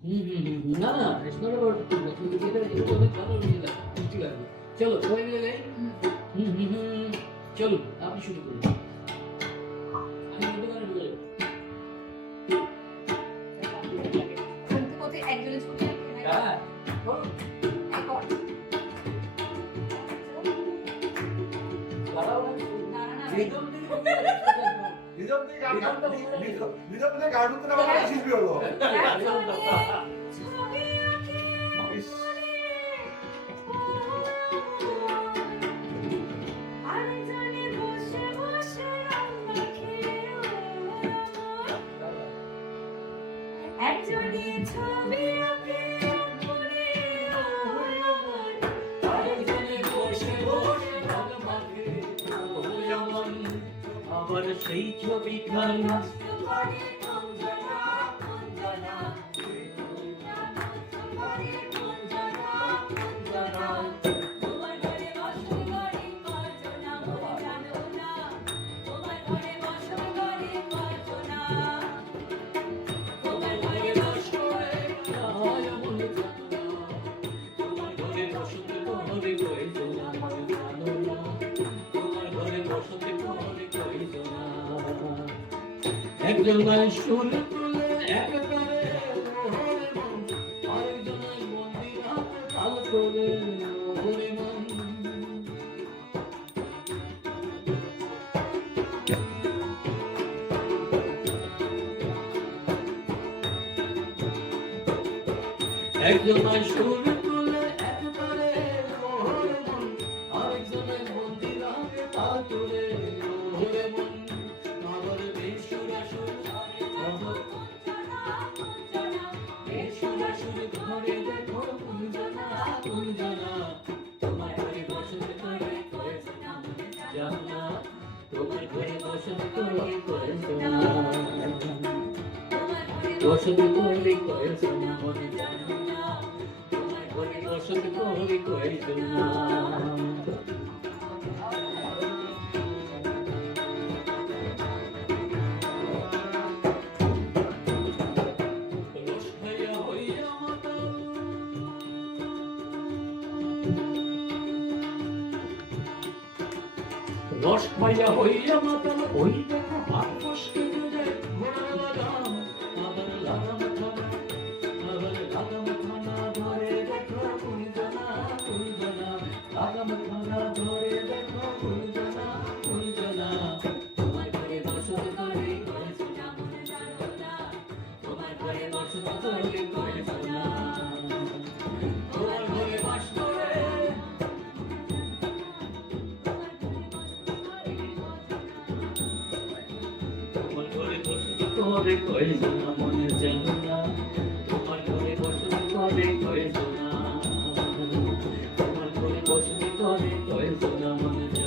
না না it's not about কিন্তু এটা অনেক ভালো মিলে ঠিক আছে চলো সবাই মিলে গাই চলো আপনি শুরু করুন আমি কিন্তু গান বলে কোথায় একজনের ছবি আঁকতে হয় হ্যাঁ এখন দাঁড়াও না না না রিদম দিয়ে রিদম থেকে গান করতে না পারলে শিল্পী হলো ছবি আঁকে ইস, আরেকজনে বসে বসে আমাকে একজনে ছবি আঁকে মনে আরেকজনে বসে বসে ভালো মাখে ওই মন আবার সেই ছবি খাই নষ্ট করে কুঞ্জনা কুঞ্জনা করে কুঞ্জনা কুঞ্জনা তোমার ঘরে বসে ঘরে কল্পনা মনে জানো না তোমার ঘরে বসে ঘরে কল্পনা তোমার ঘরে বসে হয় মনে জানো না তোমার ঘরে বসতে তোরে কইছো না মনে জানো না তোমার ঘরে বসতে তোরে কইছো না একজন সুর তুলে একবারে ওরে মন আরেকজনের মন্দির হাতে তাল করে ওরে মন একজন সুর তুলে একবারে ওরে মন আরেকজনের মন্দির হাতে তাল করে ওরে মন আবার বেসুরা সুর ঘরে দেখো কুঞ্জনা কুঞ্জনা তোমার ঘরে বসতে করে করেছো না জানো না তোমার ঘরে বসতে করে করেছো না বসতে করে করেছো না মনে জানো না তোমার ঘরে বসতে করে করেছো না রস হইয়া হইয়া মাতাল রস হইয়া হইয়া মাতাল ওই দেখো হাত বসকে দূরে ঘোড়া লাগাম আবার লাগাম খানা আবার লাগাম খানা ধরে দেখো কুঞ্জনা কুঞ্জনা লাগাম খানা ধরে দেখো কুঞ্জনা কুঞ্জনা তোমার ঘরে বসত করে করেছো না মনে জানো না তোমার ঘরে বসত করে করেছো না তোমার ঘরে বাস করে তোমার ঘরে বসত করে করেছো না মনে জানো না তোমার ঘরে বসত করে করেছো না তোমার ঘরে বসত করে করেছো না মনে